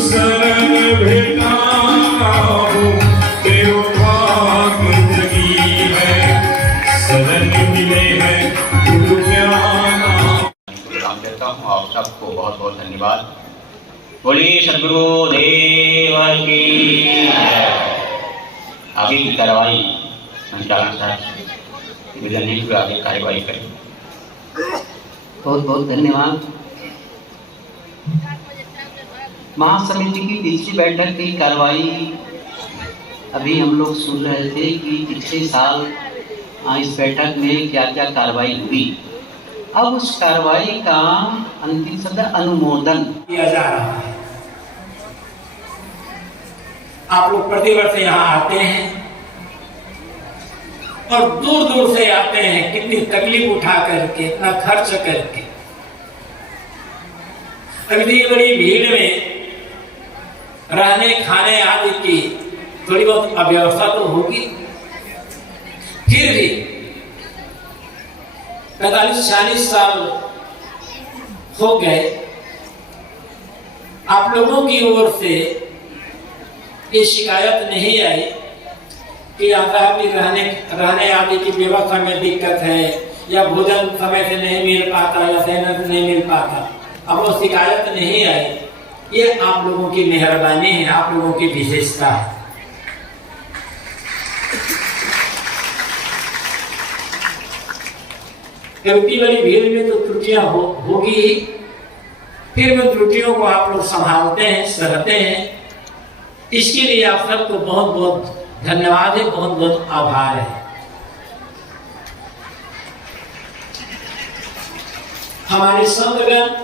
शरण भेटाऊं, तेरो भाग्य जगी है, शरण मिले है गुरु ज्ञान। नाम देता हूँ आप सबको बहुत बहुत धन्यवाद। बोलिए सद्गुरु देव की जय। आगे की कार्रवाई संचालन साहब आगे कार्रवाई करें। बहुत बहुत धन्यवाद। महासमिति की तीसरी बैठक की कार्रवाई अभी हम लोग सुन रहे थे कि पिछले साल इस बैठक में क्या क्या कार्रवाई हुई। अब उस कार्रवाई का अंतिम शब्द अनुमोदन किया जा रहा है। आप लोग प्रतिवर्ष यहाँ आते हैं और दूर दूर से आते हैं, कितनी तकलीफ उठा करके, इतना खर्च करके। इतनी बड़ी भीड़ में रहने खाने आदि की थोड़ी बहुत अव्यवस्था तो होगी, फिर भी 45-46 साल हो गए, आप लोगों की ओर से ये शिकायत नहीं आई कि यहाँ भी रहने आदि की व्यवस्था में दिक्कत है, या भोजन समय से नहीं मिल पाता, या सेना से नहीं मिल पाता। अब वो शिकायत नहीं आई। ये आप लोगों की मेहरबानी है, आप लोगों की विशेषता है। इतनी बड़ी भीड़ में तो त्रुटियां होगी ही, फिर उन त्रुटियों को आप लोग संभालते हैं, सहते हैं। इसके लिए आप सबको बहुत बहुत धन्यवाद है, बहुत बहुत आभार है। हमारे संतगण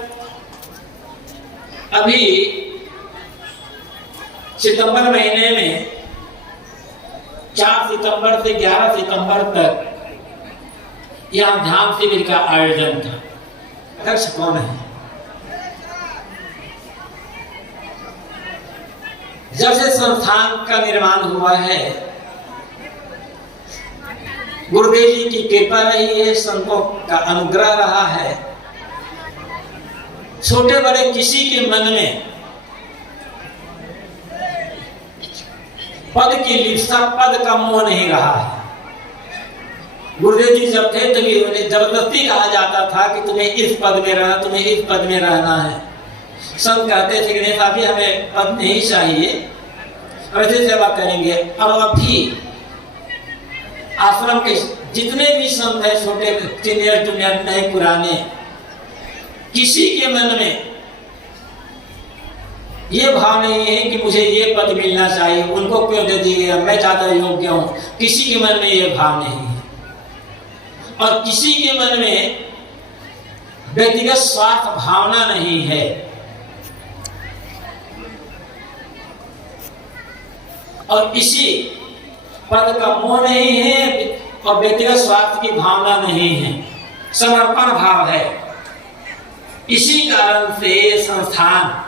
अभी सितंबर महीने में 4 सितंबर से 11 सितंबर तक यहाँ ध्यान शिविर का आयोजन था। अध्यक्ष कौन है? जब से संस्थान का निर्माण हुआ है, गुरुदेव जी की कृपा रही है, संतों का अनुग्रह रहा है, छोटे बड़े किसी के मन में पद की लिप्सा, पद का मोह नहीं रहा है। गुरुदेव जी जब थे तभी उन्हें जबरदस्ती कहा जाता था कि तुम्हें इस पद में रहना, तुम्हें इस पद में रहना है। संत कहते थे कि नहीं साहब, हमें पद नहीं चाहिए, वैसे सेवा करेंगे। और अभी आश्रम के जितने भी संत हैं, छोटे सीनियर जूनियर नए पुराने, किसी के मन में ये भाव नहीं है कि मुझे ये पद मिलना चाहिए, उनको क्यों दे दिए, मैं ज्यादा योग्य हूं। किसी के मन में ये भाव नहीं है। और किसी के मन में व्यक्तिगत स्वार्थ भावना नहीं है। और इसी पद का मोह नहीं है और व्यक्तिगत स्वार्थ की भावना नहीं है, समर्पण भाव है। इसी कारण से संस्थान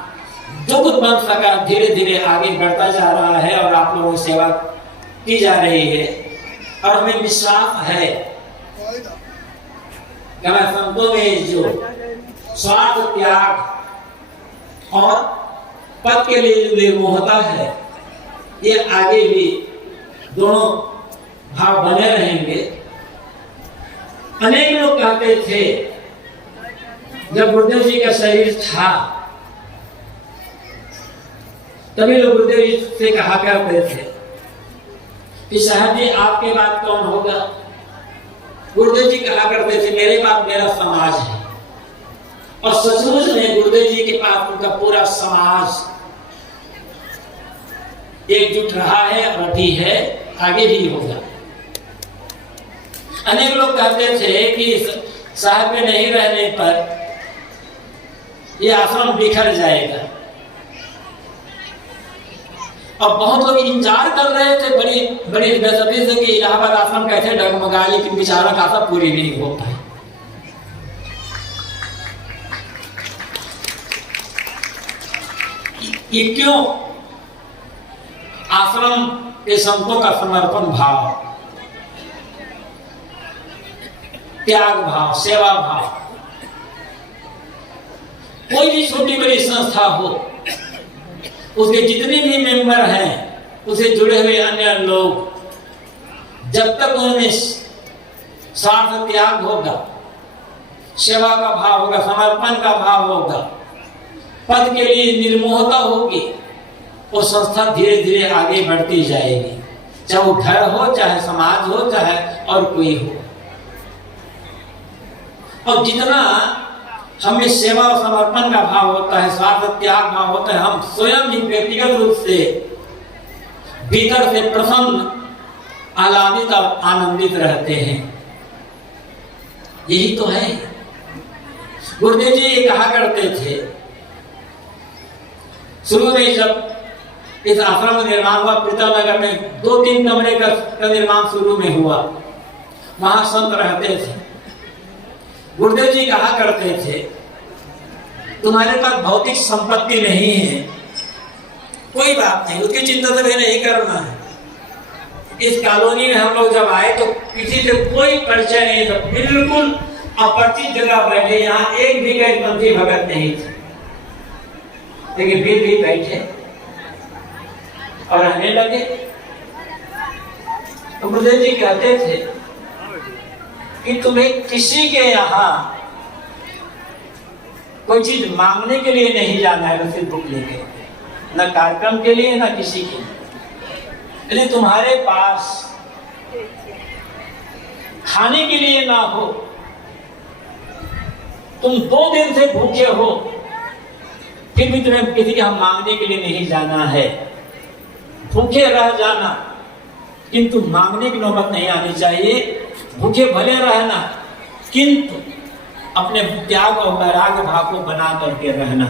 दुख बन सका, धीरे धीरे आगे बढ़ता जा रहा है और आप लोगों की सेवा की जा रही है। और हमें विश्वास है कि हमारे संतों में जो स्वार्थ त्याग और पद के लिए जो निर्मोहता है, ये आगे भी दोनों भाव बने रहेंगे। अनेक लोग कहते थे जब गुरुदेव जी का शरीर था, तभी लोग गुरुदेव जी से कहा करते थे कि साहब जी आपके बाद कौन होगा। गुरुदेव जी कहा करते थे मेरे बाद मेरा समाज है। और सचमुच में गुरुदेव जी के पास उनका पूरा समाज एकजुट रहा है और अभी है, आगे भी होगा। अनेक लोग कहते थे कि साहब में नहीं रहने पर यह आश्रम बिखर जाएगा। और बहुत लोग इंतजार कर रहे थे बड़ी बड़ी बेसब्री से कि इलाहाबाद आश्रम कैसे डगमगा, लेकिन विचारों का आशा पूरी नहीं हो पाई। ये क्यों? आश्रम के संतों का समर्पण भाव, त्याग भाव, सेवा भाव। कोई भी छोटी बड़ी संस्था हो, उसके जितने भी मेंबर हैं, उसे जुड़े हुए अन्य लोग, जब तक उनमें स्वार्थ त्याग होगा, सेवा का भाव होगा, समर्पण का भाव होगा, पद के लिए निर्मोहता होगी, वो संस्था धीरे धीरे आगे बढ़ती जाएगी, चाहे वो घर हो, चाहे समाज हो, चाहे और कोई हो। और जितना हमें सेवा और समर्पण का भाव होता है, स्वार्थ त्याग भाव होता है, हम स्वयं ही व्यक्तिगत रूप से भीतर से प्रसन्न, आह्लादित और आनंदित रहते हैं। यही तो है। गुरुदेव जी ये कहा करते थे, शुरू में जब इस आश्रम का निर्माण हुआ, पीतलनगर में 2-3 कमरे का निर्माण शुरू में हुआ, वहां संत रहते थे। गुरुदेव जी कहा करते थे, तुम्हारे पास भौतिक संपत्ति नहीं है, कोई बात नहीं, उसकी चिंता तो नहीं करना है। इस कॉलोनी में हम लोग जब आए तो किसी से कोई परिचय नहीं था, बिल्कुल अपरिचित जगह बैठे, यहाँ एक भी गैरपंथी भगत नहीं थे, लेकिन फिर भी बैठे और रहने लगे। तो गुरुदेव जी कहते थे कि तुम्हें किसी के यहाँ कोई चीज मांगने के लिए नहीं जाना है, रसीद बुक लेके, न कार्यक्रम के लिए न किसी के लिए। यदि तुम्हारे पास खाने के लिए ना हो, तुम 2 दिन से भूखे हो, फिर भी तुम्हें किसी के हम मांगने के लिए नहीं जाना है, भूखे रह जाना, किंतु मांगने की नौबत नहीं आनी चाहिए। भूखे भले रहना, किंतु अपने त्याग और वैराग्य भाव को बना करके रहना।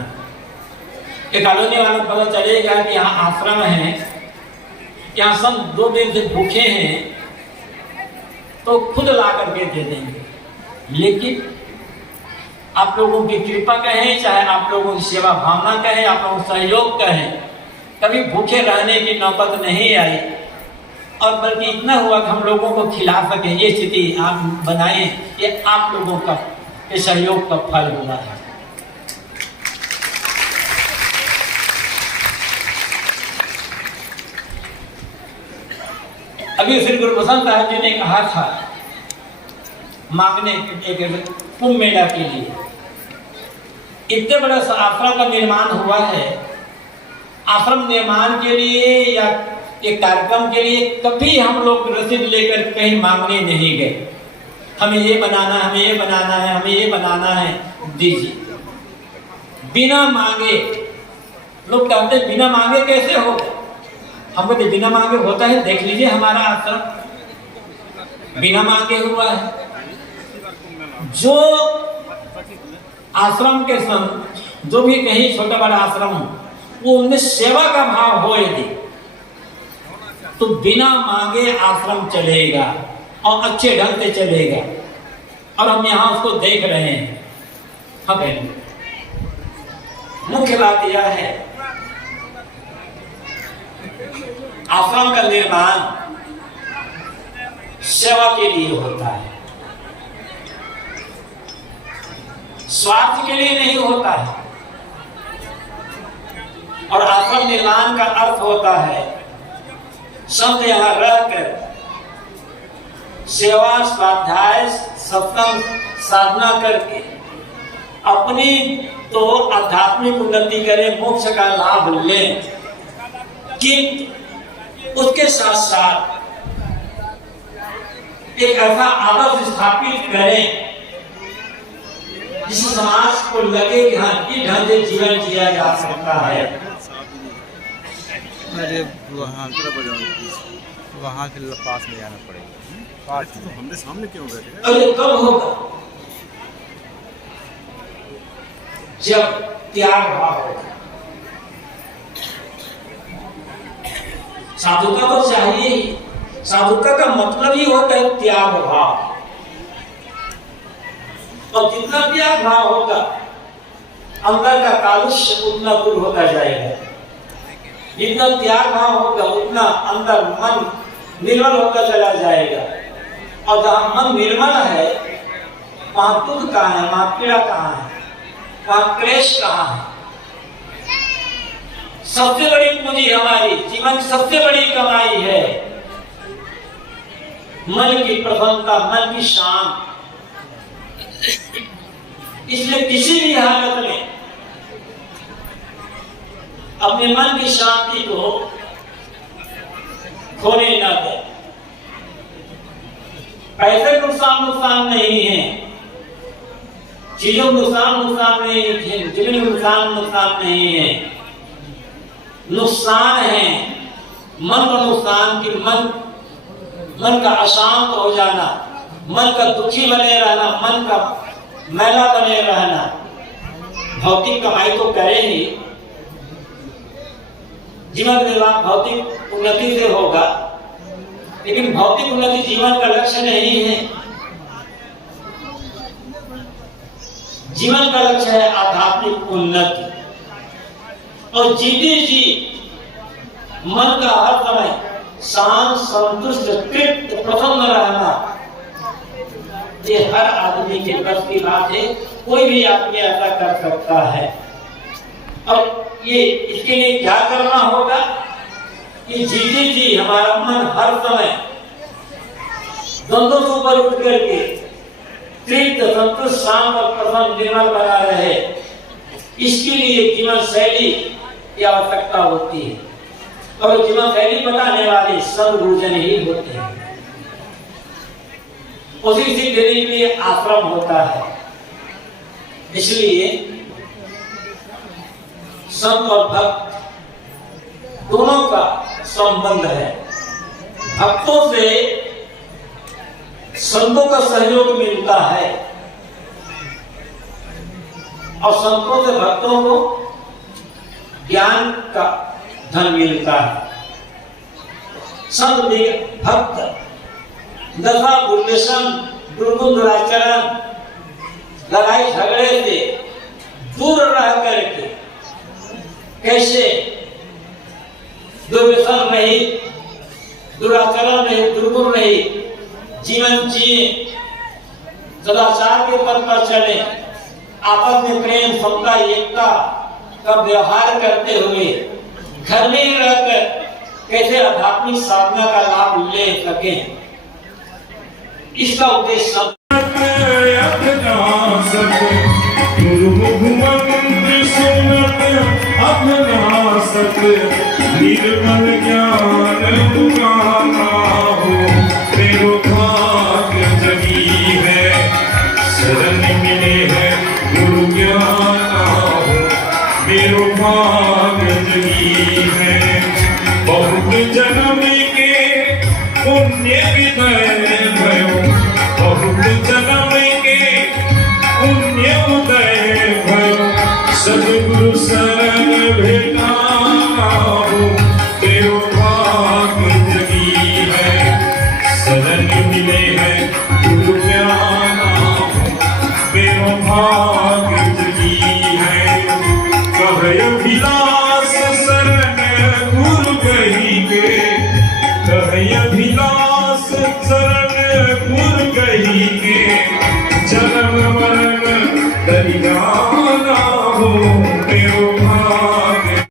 एक कॉलोनी वालों को पता चलेगा कि यहाँ आश्रम है, यहाँ सब 2 दिन से भूखे हैं, तो खुद ला करके दे देंगे। लेकिन आप लोगों की कृपा कहें, चाहे आप लोगों की सेवा भावना कहें, आप लोगों का सहयोग कहें, कभी भूखे रहने की नौबत नहीं आई, और बल्कि इतना हुआ कि हम लोगों को खिला सके, ये स्थिति आप बनाए, ये आप लोगों का ये सहयोग का फल हुआ है। अभी श्री गुरु प्रसाद साहब जी ने कहा था, मांगने एक कुंभ मेला के लिए इतने बड़ा आश्रम का निर्माण हुआ है, आश्रम निर्माण के लिए या एक कार्यक्रम के लिए कभी हम लोग रसीद लेकर कहीं मांगने नहीं गए, हमें ये बनाना है, हमें ये बनाना है, हमें ये बनाना है, दीजिए। बिना मांगे लोग कहते हैं, बिना मांगे कैसे हो? हमको तो बिना मांगे होता है, देख लीजिए हमारा आश्रम बिना मांगे हुआ है। जो आश्रम के संग जो भी कहीं छोटा बड़ा आश्रम हो, वो उनमें सेवा का भाव हो यदि, तो बिना मांगे आश्रम चलेगा और अच्छे ढंग से चलेगा। और हम यहाँ उसको देख रहे हैं। हमें मुख्य बात यह है, आश्रम का निर्माण सेवा के लिए होता है, स्वार्थ के लिए नहीं होता है। और आश्रम निर्माण का अर्थ होता है संत यहाँ रहकर सेवा, स्वाध्याय, सत्संग, साधना करके अपनी तो आध्यात्मिक उन्नति करें, मोक्ष का लाभ लें, किंतु उसके साथ साथ एक ऐसा आदर्श स्थापित करें जिस समाज को लगे कि हाँ, इस ढंग से जीवन जिया जा सकता है। अरे वहाँ के पास में जाना पड़ेगा। पास तो हमने सामने क्यों बैठे? अरे कब होगा? जब त्याग भाव होगा। साधुता तो चाहिए ही, साधुता का मतलब ही होता है त्याग भाव। और जितना त्याग भाव होगा, अंदर का कालुष्य उतना दूर होता जाएगा। जितना त्याग भाव होगा, उतना अंदर मन निर्मल होता चला जाएगा। और जहां मन निर्मल है, वहां दुख कहाँ है, वहां पीड़ा कहाँ है, वहां क्लेश कहाँ है। सबसे बड़ी पूंजी हमारी जीवन की सबसे बड़ी कमाई है मन की प्रसन्नता, मन की शांति। इसलिए किसी भी हालत में अपने मन की शांति को खोने न दे। पैसे नुकसान नहीं है, चीजों नुकसान नहीं है, जीवन नुकसान नहीं है। नुकसान है मन का नुकसान कि मन का अशांत हो जाना, मन का दुखी बने रहना, मन का मैला बने रहना। भौतिक कमाई तो करे ही, जीवन निर्वाह भौतिक उन्नति से होगा, लेकिन भौतिक उन्नति जीवन का लक्ष्य नहीं है। जीवन का लक्ष्य है आध्यात्मिक उन्नति। और जीते जी मन का हर समय शांत, संतुष्ट, तृप्त, प्रसन्न रहना, ये हर आदमी के बस की बात है। कोई भी आदमी ऐसा कर सकता है। और ये इसके लिए क्या करना होगा कि जीते जी हमारा मन हर समय द्वंद्वों से ऊपर उठ करके तृप्त, संतुष्ट, शांत और प्रसन्न निर्मल बना रहे। इसके लिए जीवन शैली की आवश्यकता होती है और जीवन शैली बताने वाले सब गुरुजन ही होते हैं। उसी से देने के लिए आश्रम होता है। इसलिए संत और भक्त दोनों का संबंध है। भक्तों से संतों का सहयोग मिलता है और संतों से भक्तों को ज्ञान का धन मिलता है। संत भक्त दफा दुर्व्यसन, दुर्गुण, दुराचरण, लड़ाई झगड़े से दूर रह करके कैसे दुर्व्यसन रहित, दुराचरण रहित, दुर्गुण रहित जीवन जिए, सदाचार के पथ पर चले, आपस में प्रेम, समता, एकता का व्यवहार करते हुए घर में ही रहकर कैसे आध्यात्मिक साधना का लाभ ले सकें, इसका उद्देश्य निर्मल ज्ञान उगाना हो। मेरो भाग्य जगी है, शरण मिले है गुरु ज्ञान हो। मेरो भाग्य जगी है, बहुत जन्म के पुण्य विदय भयो, बहुत जन्म के पुण्य उदय भयो। सद्गुरु शरण भेटा हो, मेरो भाग्य जगी है, शरण मिले है गुरु ज्ञान हो। मेरो भाग्य जगी है, कहे अभिलाष शरण गुरु कही के, कहे अभिलाष शरण गुरु कही के। जन्म मरण तरी जाना हो, मेरो भाग्य।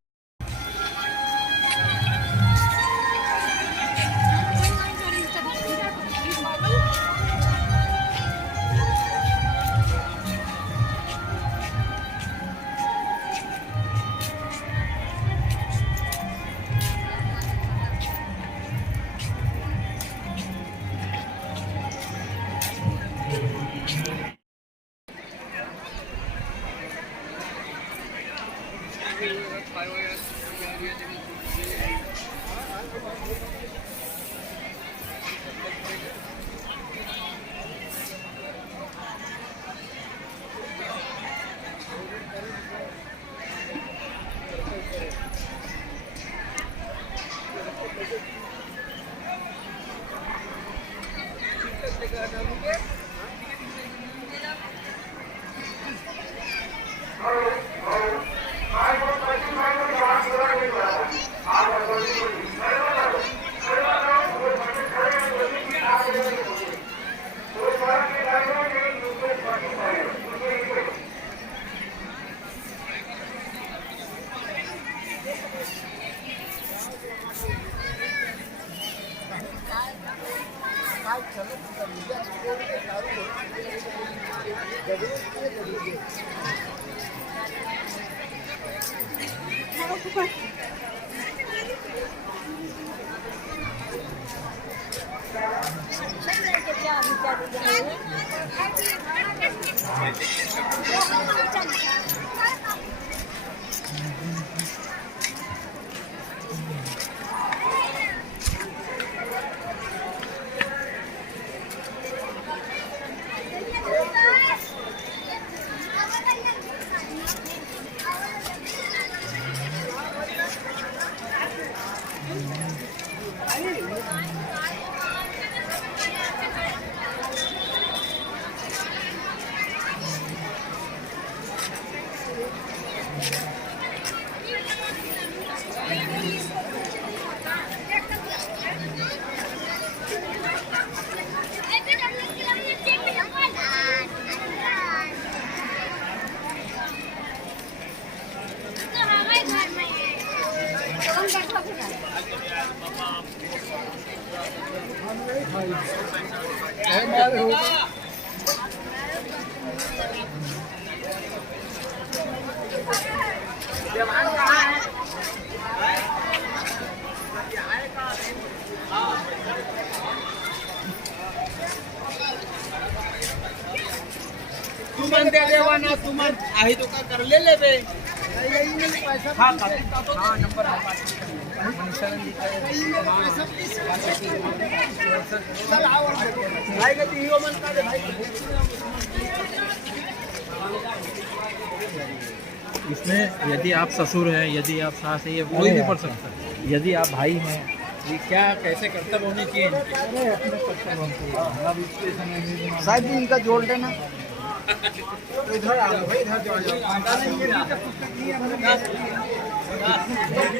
तू म्हणते देवा ना तू म्हण आहे तो का करलेले बे हा नंबर भाई का हीरो मन का भाई इसमें यदि आप ससुर हैं, यदि आप सास है, ये कोई भी पढ़ सकता है। यदि आप भाई हैं, ये क्या कैसे कर्तव्य होने चाहिए इनके? साहब जी इनका जोड़ देना इधर आ जाओ इधर आ जाओ